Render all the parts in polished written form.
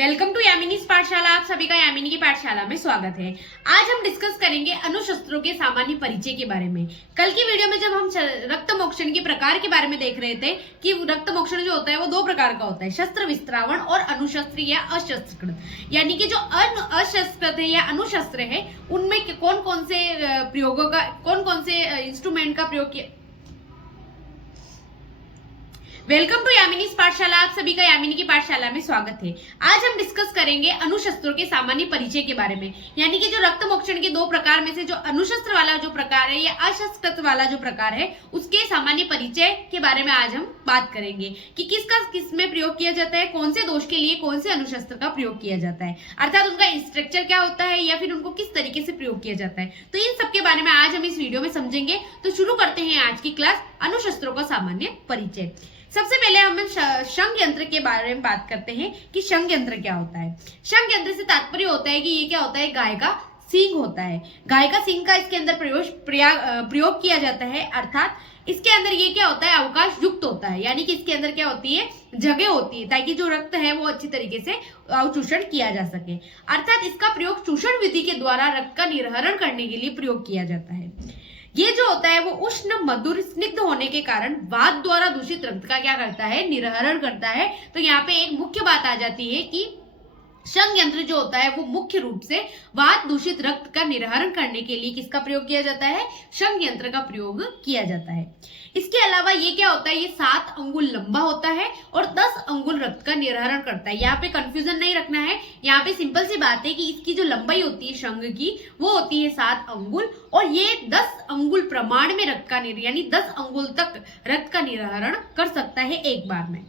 Welcome to यामिनीज पाठशाला। आप सभी का यामिनी की पाठशाला में स्वागत है। आज हम डिस्कस करेंगे अणुशस्त्रों के सामान्य परिचय के बारे में। कल की वीडियो में जब हम रक्त मोक्षण के प्रकार के बारे में देख रहे थे कि रक्त मोक्षण जो होता है वो दो प्रकार का होता है, शस्त्र विस्त्रावण और अणुशस्त्र या अशस्त्रकृत। यानी कि जो अशस्त्रकृत है या अणुशस्त्र है उनमें कौन कौन से प्रयोगों का, कौन कौन से इंस्ट्रूमेंट का प्रयोग किया। वेलकम टू यामिनीज पाठशाला। आप सभी का यामिनी की पाठशाला में स्वागत है। आज हम डिस्कस करेंगे अणुशस्त्रों के सामान्य परिचय के बारे में। यानी कि जो रक्त मोक्षण के दो प्रकार में से जो अणुशस्त्र वाला जो प्रकार है या अशस्त्रकृत वाला जो प्रकार है उसके सामान्य परिचय के बारे में आज हम बात करेंगे कि किसका किसमें प्रयोग किया जाता है, कौन से दोष के लिए कौन से अणुशस्त्र का प्रयोग किया जाता है, अर्थात उनका स्ट्रक्चर क्या होता है या फिर उनको किस तरीके से प्रयोग किया जाता है। तो इन सब के बारे में आज हम इस वीडियो में समझेंगे। तो शुरू करते हैं आज की क्लास, अणुशस्त्रों का सामान्य परिचय। सबसे पहले हम शंख यंत्र के बारे में बात करते हैं कि शंख यंत्र क्या होता है। शंख यंत्र से तात्पर्य होता है कि ये क्या होता है, गाय का सींग होता है। गाय का सींग का इसके अंदर प्रयोग किया जाता है, अर्थात इसके अंदर ये क्या होता है, अवकाश युक्त होता है। यानी कि इसके अंदर क्या होती है, जगह होती है ताकि जो रक्त है वो अच्छी तरीके से अवचूषण किया जा सके। अर्थात इसका प्रयोग चूषण विधि के द्वारा रक्त का निर्हरण करने के लिए प्रयोग किया जाता है। ये जो होता है वो उष्ण मधुर स्निग्ध होने के कारण वात द्वारा दूषित रक्त का क्या करता है, निर्हरण करता है। तो यहाँ पे एक मुख्य बात आ जाती है कि शंख यंत्र जो होता है वो मुख्य रूप से वात दूषित रक्त का निर्हरण करने के लिए किसका प्रयोग किया जाता है, शंख यंत्र का प्रयोग किया जाता है। इसके अलावा ये क्या होता है, ये 7 अंगुल लंबा होता है और 10 अंगुल रक्त का निर्हरण करता है। यहाँ पे कंफ्यूजन नहीं रखना है, यहाँ पे सिंपल सी बात है कि इसकी जो लंबाई होती है शंख की वो होती है 7 अंगुल और ये 10 अंगुल प्रमाण में रक्त का यानी 10 अंगुल तक रक्त का निर्हरण कर सकता है एक बार में।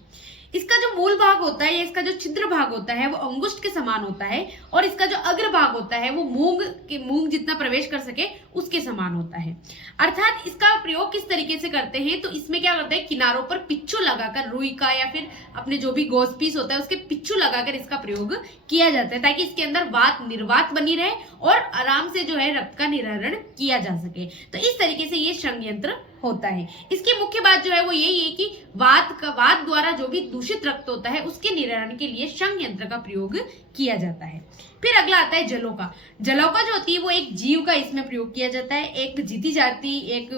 इसका जो मूल भाग होता है, इसका जो छिद्र भाग होता है वो अंगुष्ठ के समान होता है और इसका जो अग्र भाग होता है वो मूंग जितना प्रवेश कर सके उसके समान होता है। अर्थात इसका प्रयोग किस तरीके से करते हैं, तो इसमें क्या करते हैं, किनारों पर पिच्चू लगाकर रुई का या फिर अपने जो भी गोस पीस होता है उसके पिच्चू लगाकर इसका प्रयोग किया जाता है ताकि इसके अंदर वात निर्वात बनी रहे और आराम से जो है रक्त का निर्हरण किया जा सके। तो इस तरीके से ये शंख यंत्र होता है। इसकी मुख्य बात जो है वो यही है कि वात द्वारा जो भी दूषित रक्त होता है उसके निर्हरण के लिए शंख यंत्र का प्रयोग किया जाता है। फिर अगला आता है जलौका। जलौका जो होती है वो एक जीव का इसमें प्रयोग किया जाता है। एक जीती जाती एक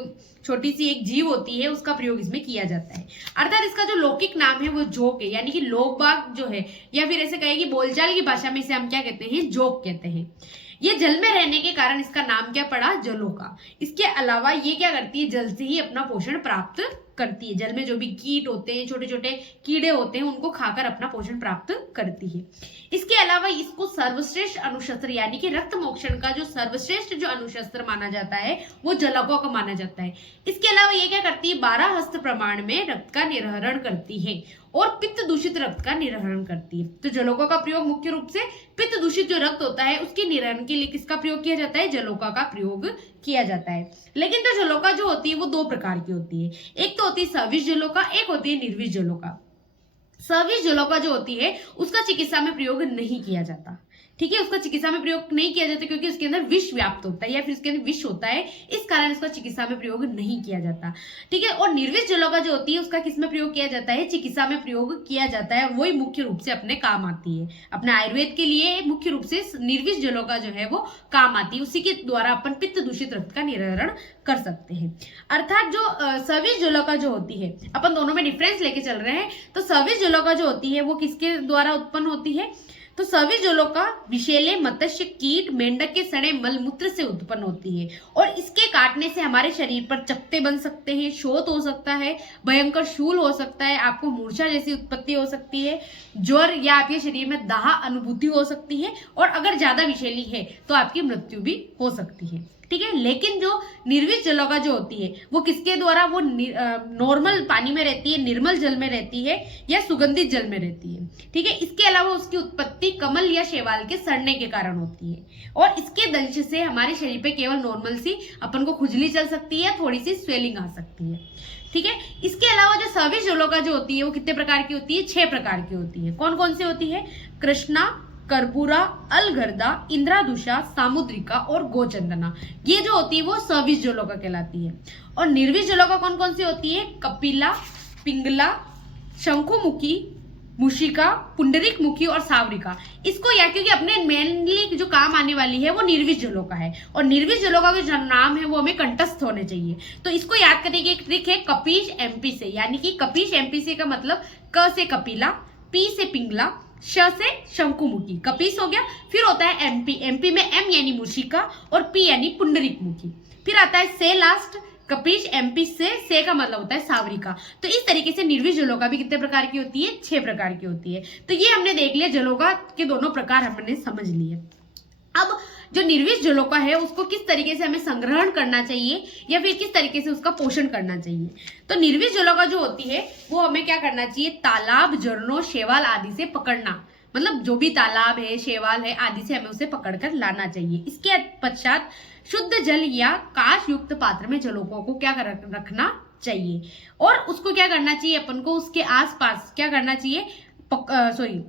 छोटी सी एक जीव होती है, उसका प्रयोग इसमें किया जाता है। अर्थात इसका जो लौकिक नाम है वो जोक है, यानी कि लोकबाग जो है या फिर ऐसे कहेगी बोलचाल की भाषा में से हम क्या कहते हैं, जोक कहते हैं। ये जल में रहने के कारण इसका नाम क्या पड़ा, जलौका। इसके अलावा ये क्या करती है, जल से ही अपना पोषण प्राप्त करती है। जल में जो भी कीट होते हैं, छोटे छोटे कीड़े होते हैं, उनको खाकर अपना पोषण प्राप्त करती है। इसके अलावा इसको सर्वश्रेष्ठ अणुशस्त्र यानी कि रक्त मोक्षण का जो सर्वश्रेष्ठ जो अणुशस्त्र माना जाता है वो जलौका को माना जाता है। इसके अलावा ये क्या करती है, 12 हस्त प्रमाण में रक्त का निर्हरण करती है और पित्त दूषित रक्त का निर्हरण करती है। तो जलौका का प्रयोग मुख्य रूप से पित्त दूषित जो रक्त होता है उसके निर्हरण के लिए किसका प्रयोग किया जाता है, जलौका का प्रयोग किया जाता है। लेकिन जो जलौका जो होती है वो 2 प्रकार की होती है। एक तो होती है सविष जलौका, एक होती है निर्विष जलौका। सविष जलौका जो होती है उसका चिकित्सा में प्रयोग नहीं किया जाता, ठीक है, उसका चिकित्सा में प्रयोग नहीं किया जाता क्योंकि उसके अंदर विष व्याप्त होता है या फिर उसके अंदर विष होता है, इस कारण इसका चिकित्सा में प्रयोग नहीं किया जाता, ठीक है। और निर्विष जलौका जो होती है उसका किसमें प्रयोग किया जाता है, चिकित्सा में प्रयोग किया जाता है। वही मुख्य रूप से अपने काम आती है, अपने आयुर्वेद के लिए मुख्य रूप से निर्विष जलौका जो है वो काम आती है। उसी के द्वारा अपन पित्त दूषित रक्त का निर्हरण कर सकते हैं। अर्थात जो सविष जलौका जो होती है, अपन दोनों में डिफरेंस लेके चल रहे हैं। तो सविष जलौका जो होती है वो किसके द्वारा उत्पन्न होती है, तो सविष जलौका विषैले मत्स्य कीट मेंढक के सड़े मलमूत्र से उत्पन्न होती है और इसके काटने से हमारे शरीर पर चकत्ते बन सकते हैं, शोथ हो सकता है, भयंकर शूल हो सकता है, आपको मूर्छा जैसी उत्पत्ति हो सकती है, ज्वर या आपके शरीर में दाह अनुभूति हो सकती है और अगर ज्यादा विषैली है तो आपकी मृत्यु भी हो सकती है, ठीक है। लेकिन जो निर्विष जलौका जो होती है वो किसके द्वारा, वो नॉर्मल पानी में रहती है, निर्मल जल में रहती है या सुगंधित जल में रहती है, ठीक है। इसके अलावा उसकी उत्पत्ति कमल या शैवाल के सड़ने के कारण होती है और इसके दंश से हमारे शरीर पे केवल नॉर्मल सी अपन को खुजली चल सकती है, थोड़ी सी स्वेलिंग आ सकती है, ठीक है। इसके अलावा जो सविष जलौका जो होती है वो कितने प्रकार की होती है, 6 प्रकार की होती है। कौन कौन सी होती है, कृष्णा, कर्पूरा, अलगर्दा, इंद्रादुषा, सामुद्रिका और गोचंदना, ये जो होती है वो सविष जलौका कहलाती है। और निर्विष जलौका कौन कौन सी होती है, कपिला, पिंगला, शंकुमुखी, मुशिका, पुंडरीक मुखी और सावरिका। इसको या क्योंकि अपने मेनली जो काम आने वाली है वो निर्विष जलोका है, और निर्विष जलोका के जो नाम है वो हमें कंठस्थ होने चाहिए। तो इसको याद करने की एक ट्रिक है कपीश एमपी से, यानी कि कपीश एमपी से का मतलब क से कपिला, पी से पिंगला, श से शंकुमुखी, कपीस हो गया। फिर होता है एमपी, एमपी में एम यानी मुशिका और पी यानी पुंडरीक मुखी। फिर आता है से लास्ट, कपीश एमपी से का मतलब होता है सावरिका। तो इस तरीके से निर्विष जलोका भी कितने प्रकार की होती है? 6 प्रकार की होती है। तो ये हमने देख लिया, जलोका के दोनों प्रकार हमने समझ लिए। अब जो निर्विष जलोका है उसको किस तरीके से हमें संग्रहण करना चाहिए या फिर किस तरीके से उसका पोषण करना चाहिए। तो निर्विष जलोका जो होती है वो हमें क्या करना चाहिए? तालाब, झरनों, शैवाल आदि से पकड़ना, मतलब जो भी तालाब है, शैवाल है आदि से हमें उसे पकड़कर लाना चाहिए। इसके पश्चात शुद्ध जल या कांच युक्त पात्र में जलोकों को क्या रखना चाहिए, और उसको क्या करना चाहिए अपन को? उसके आसपास क्या करना चाहिए?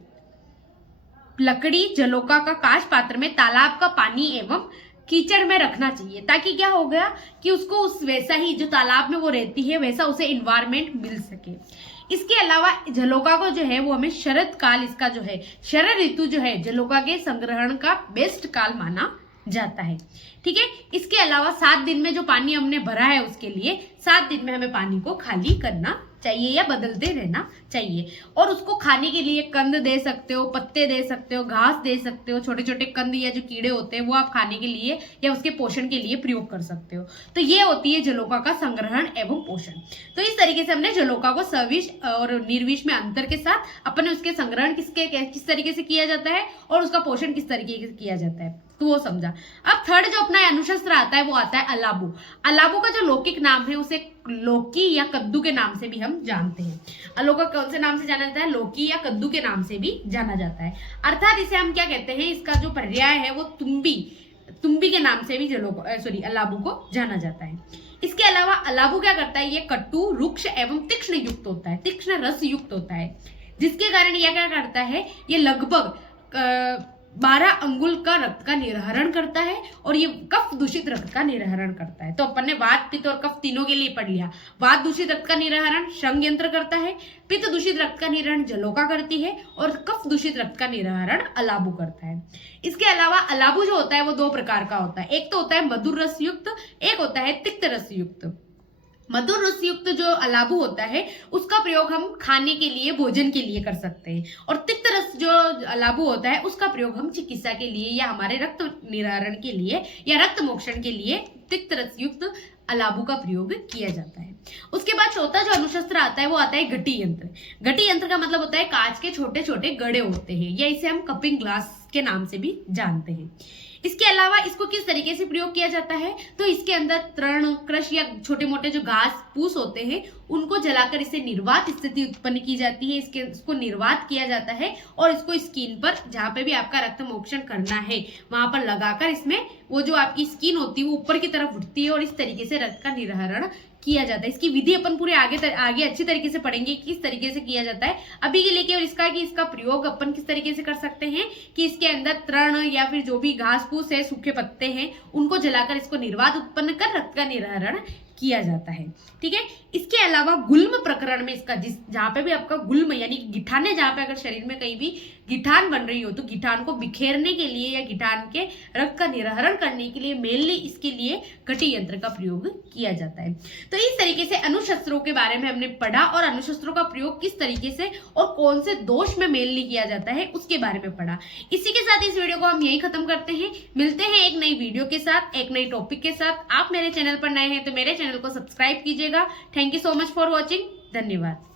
लकड़ी जलोका का कांच पात्र में तालाब का पानी एवं कीचड़ में रखना चाहिए, ताकि क्या हो गया कि उसको उस वैसा ही जो तालाब में वो रहती है वैसा उसे इन्वायरमेंट मिल सके। इसके अलावा जलोका को जो है वो हमें शरद काल, इसका जो है शरद ऋतु जो है जलोका के संग्रहण का बेस्ट काल माना जाता है। ठीक है, इसके अलावा 7 दिन में जो पानी हमने भरा है उसके लिए 7 दिन में हमें पानी को खाली करना चाहिए या बदलते रहना चाहिए। और उसको खाने के लिए कंद दे सकते हो, पत्ते दे सकते हो, घास दे सकते हो, छोटे छोटे कंद या जो कीड़े होते हैं वो आप खाने के लिए या उसके पोषण के लिए प्रयोग कर सकते हो। तो ये होती है जलोका का संग्रहण एवं पोषण। तो इस तरीके से हमने जलोका को सविष और निर्विष में अंतर के साथ अपन उसके संग्रहण किस तरीके से किया जाता है और उसका पोषण किस तरीके से किया जाता है तो वो समझा। अब थर्ड जो अपना अनुशस्त्र आता है वो आता है अलाबू। अलाबू का जो लौकिक नाम है उसे लौकी या कद्दू के नाम से भी हम जानते हैं। अलोका कौन से नाम से जाना जाता है? लौकी या कद्दू के नाम से भी जाना जाता है। अर्थात इसे हम क्या कहते हैं? इसका जो पर्याय है वो तुम्बी के नाम से भी अलाबू को जाना जाता है। इसके अलावा अलाबू क्या करता है? ये कटु, रुक्ष एवं तीक्ष्ण युक्त होता है, तीक्ष्ण रस युक्त होता है, जिसके कारण यह क्या करता है? ये लगभग 12 अंगुल का रक्त का निर्हरण करता है और ये कफ दूषित रक्त का निर्हरण करता है। तो अपन ने वात, पित्त और कफ तीनों के लिए पढ़ लिया। वात दूषित रक्त का निर्हरण श्रंग यंत्र करता है, पित्त दूषित रक्त का निर्हरण जलोका करती है और कफ दूषित रक्त का निर्हरण अलाबू करता है। इसके अलावा अलाबू जो होता है वो 2 प्रकार का होता है। एक तो होता है मधुर रस युक्त, एक होता है तिक्त रस युक्त। मधुर रस युक्त जो अलाबू होता है उसका प्रयोग हम खाने के लिए, भोजन के लिए कर सकते हैं, और तिक्त रस जो अलाबू होता है उसका प्रयोग हम चिकित्सा के लिए या हमारे रक्त निराकरण के लिए या रक्त मोक्षण के लिए तिक्त रस युक्त अलाबू का प्रयोग किया जाता है। उसके बाद चौथा जो अनुशस्त्र आता है वो आता है घटी यंत्र। घटी यंत्र का मतलब होता है कांच के छोटे छोटे गड़े होते हैं, या इसे हम कपिंग ग्लास के नाम से भी जानते हैं। इसके अलावा इसको किस तरीके से प्रयोग किया जाता है? तो इसके अंदर तृण, कृष या छोटे मोटे जो घास फूस होते हैं उनको जलाकर इससे निर्वात स्थिति उत्पन्न की जाती है। इसको निर्वात किया जाता है और इसको स्किन पर, जहां पे भी आपका रक्त मोक्षण करना है वहां पर लगाकर इसमें वो जो आपकी स्किन होती है वो ऊपर की तरफ उठती है और इस तरीके से रक्त का निर्हरण किया जाता है। इसकी विधि अपन पूरे आगे अच्छी तरीके से पढ़ेंगे किस तरीके से किया जाता है। अभी के लिए केवल इसका प्रयोग अपन किस तरीके से कर सकते हैं कि इसके अंदर तृण या फिर जो भी घास फूस है, सूखे पत्ते हैं, उनको जलाकर इसको निर्वात उत्पन्न कर रक्त का निर्हरण किया जाता है। ठीक है, इसके अलावा गुल्म प्रकरण में इसका जहां पे भी आपका गुल्म यानी गिठाने, जहां पे अगर शरीर में कहीं भी गिठान बन रही हो तो गिठान को बिखेरने के लिए या गिठान के रक्त का निर्हरण करने के लिए मेनली इसके लिए घटी यंत्र का प्रयोग किया जाता है। तो इस तरीके से अनुशस्त्रों के बारे में हमने पढ़ा और अनुशस्त्रों का प्रयोग किस तरीके से और कौन से दोष में मेनली किया जाता है उसके बारे में पढ़ा। इसी के साथ इस वीडियो को हम यही खत्म करते हैं। मिलते हैं एक नई वीडियो के साथ, एक नई टॉपिक के साथ। आप मेरे चैनल पर नए हैं तो मेरे चैनल को सब्सक्राइब कीजिएगा। Thank you so much for watching. धन्यवाद।